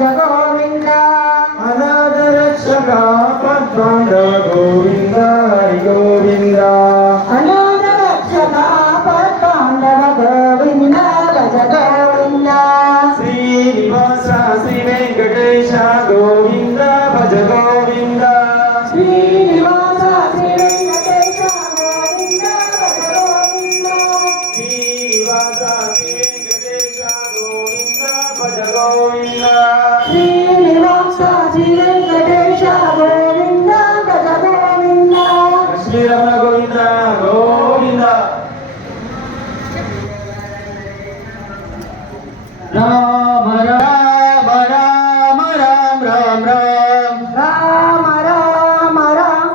భజ గోవింద అనాథ రక్షక పద్మాండవ గోవింద హరి గోవింద అనాథ రక్షక పద్మాండవ గోవింద భజ గోవింద శ్రీనివాస శ్రీ వెంకటేశ గోవింద భజ గోవింద శ్రీనివాస శ్రీ వెంకటేశ గోవింద భజ గోవింద శ్రీనివాస శ్రీ వెంకటేశ గోవింద భజ గోవింద శ్రీనివాస శ్రీ వెంకటేశ గోవింద భజ గోవింద శ్రీరమణ గోవింద గోవింద రామ రామ రామ రామ రామ రామ రామ రామ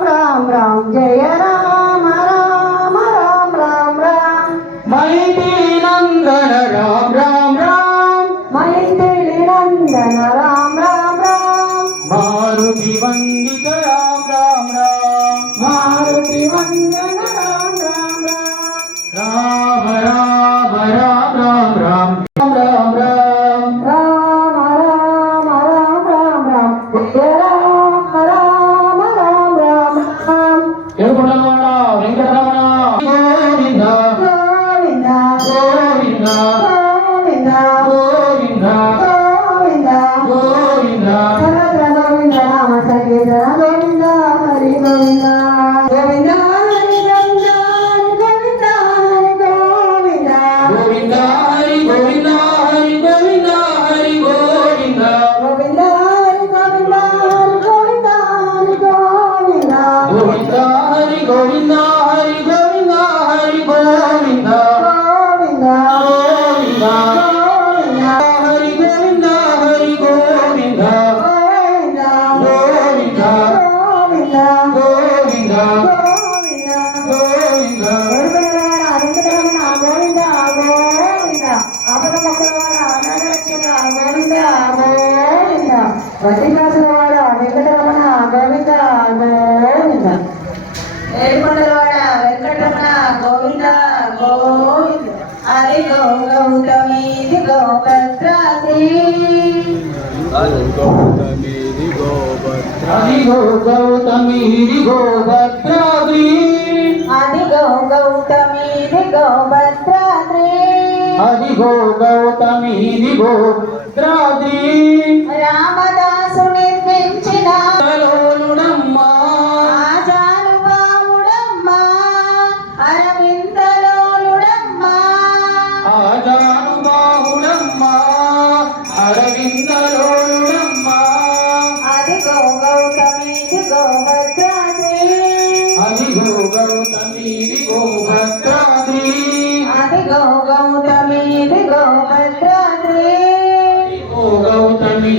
రామ రామ జయ రామ రామ రామ రామ రామ మైథిలి నందన రామ రామ రామ మైథిలి నందన రామ రామ రామ మారుతి వందిత రామ రామ రామ మారుతి వందన రామ రామ రామ రామ రామ రామ రామ రామ రామ రామ రామ రామ రామ రామ జయ రామ రామ రామ రామ రామ ఏడుకొండలవాడ వెంకటరమణ గోవింద గోవింద గోవింద గోవింద గోవింద గోవింద గోవింద సర్వత్ర గోవింద నామ సంకీర్తన గోవింద హరి గోవింద గోవింద హరి గోవింద గోవింద హరి గోవింద గోవింద హరి గోవింద హరి గోవింద హరి గోవింద గోవింద హరి గోవింద హరి గోవింద హరి గోవింద గోవింద హరి గోవింద హరి గోవింద హరి గోవింద గోవింద గోవింద గోవింద హరి గోవింద హరి గోవింద గోవింద గోవింద గోవింద గోవింద గోవింద గోవింద వటికాసులవాడ వెంకటరమణ గోవింద గోవింద ఏడుకొండలవాడ వెంకటరమణ గోవింద గోవింద అది గౌతమి గోపత్రాసి అదిగో గౌతమి ఇదిగో భద్రాద్రి అదిగో గౌతమి గోపత్రాసి అదిగో గౌతమి ఇదిగో భద్రాద్రి రామదాసు నిర్మించిన లోలుడమ్మా ఆజానుభావుడమ్మా అరవిందలోలుడమ్మా ఆజానుబాహుడమ్మా అరవిందలోలుడమ్మా అదిగో గౌతమి గోభద్రాద్రి అదిగో గౌతమి ఇదిగో భద్రాద్రి అదిగో గౌతమి గోభద్రాద్రి అదిగో గౌతమి